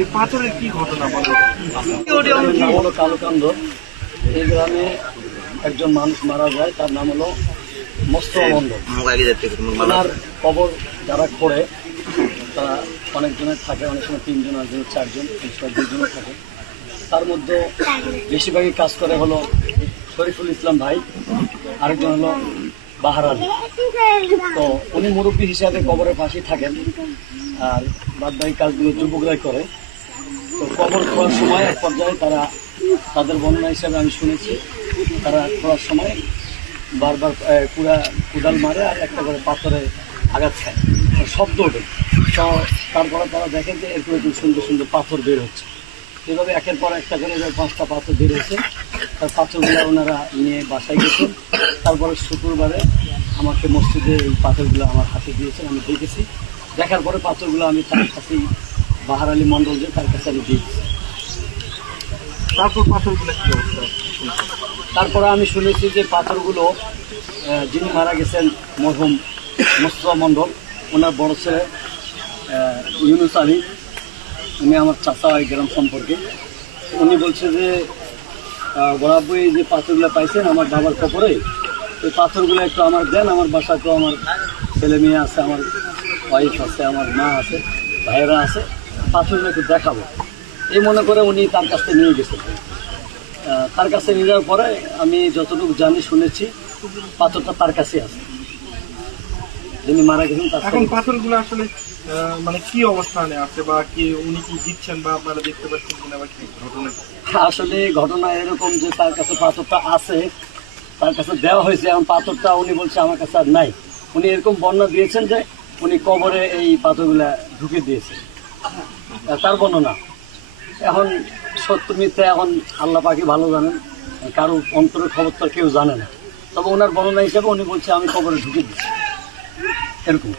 এই পাথরের কি ঘটনা বলো? নাম হলো কালুকান্দ। এই গ্রামে একজন মানুষ মারা যায়, তার নাম হলো মোস্তফা মণ্ডল। ওনার কবর যারা করে তারা অনেকজনের থাকে, অনেক সময় 3 জন, একজন 4 জন, অনেক সময় 2 জনের থাকে। তার মধ্যে বেশিরভাগই কাজ করে হলো শরীফুল ইসলাম ভাই, আরেকজন হলো বাহার আলী। তো উনি মুরব্বী হিসাবে কবরের পাশেই থাকেন, আর বাদবাকি কাজগুলো যুবকরাই করে। তো কবর খোঁড়ার সময় এক পর্যায়ে তারা, তাদের বর্ণনা হিসাবে আমি শুনেছি, তারা খোঁড়ার সময় বারবার কুড়াল মারে আর একটা করে পাথরে আঘাত খায়, শব্দ ওঠে। তো তারপরে তারা দেখেন যে এরকম একটু সুন্দর সুন্দর পাথর বের হচ্ছে। এভাবে একের পর একটা করে 5টা পাথর বের হয়েছে। তার পাথরগুলো ওনারা নিয়ে বাসায় গেছেন। তারপরে শুক্রবারে আমাকে মসজিদে এই পাথরগুলো আমার হাতে দিয়েছেন, আমি দেখেছি। দেখার পরে পাথরগুলো আমি তার কাছেই, বাহার আলী মণ্ডল যে, তার কাছে আমি দিয়েছি। তারপর পাথরগুলো কি অবস্থা? তারপরে আমি শুনেছি যে পাথরগুলো যিনি মারা গেছেন মরহুম মোস্তফা মণ্ডল, ওনার বড় ছেলে ইউনুস আলী, উনি আমার চাচা এই গ্রাম সম্পর্কে। উনি বলছে যে বরাবর এই যে পাথরগুলো পাইছেন আমার বাবার কবরে, এই পাথরগুলো একটু আমার দেন, আমার বাসায় তো আমার ছেলে মেয়ে আছে, আমার ওয়াইফ আছে, আমার মা আছে, ভাইয়েরা আছে, পাথরগুলো একটু দেখাবো। এই মনে করে উনি তার কাছে নিয়ে গেছেন। তার কাছে নিয়ে যাওয়ার পরে আমি যতটুকু জানি, শুনেছি পাথরটা তার কাছে আছে, যিনি মারা গেছেন তার। এখন পাথরগুলো আসলে মানে কি অবস্থানে আছে, বা কি উনি কি দিচ্ছেন, বা আপনারা দেখতে পাচ্ছেন কিনা, বা কি ঘটনা? আসলে ঘটনা এরকম যে তার কাছে পাথরটা আছে, তার কাছে দেওয়া হয়েছে, এখন পাথরটা উনি বলছে আমার কাছে আর নাই। উনি এরকম বর্ণনা দিয়েছেন যে উনি কবরে এই পাথরগুলা ঢুকে দিয়েছে, তার বর্ণনা। এখন সত্য মিথ্যা এখন আল্লাহ পাকি ভালো জানেন, কারো অন্তরের খবর তো কেউ জানে না। তবে ওনার বর্ণনা হিসাবে উনি বলছে আমি কবরে ঢুকে দিচ্ছি, এরকম।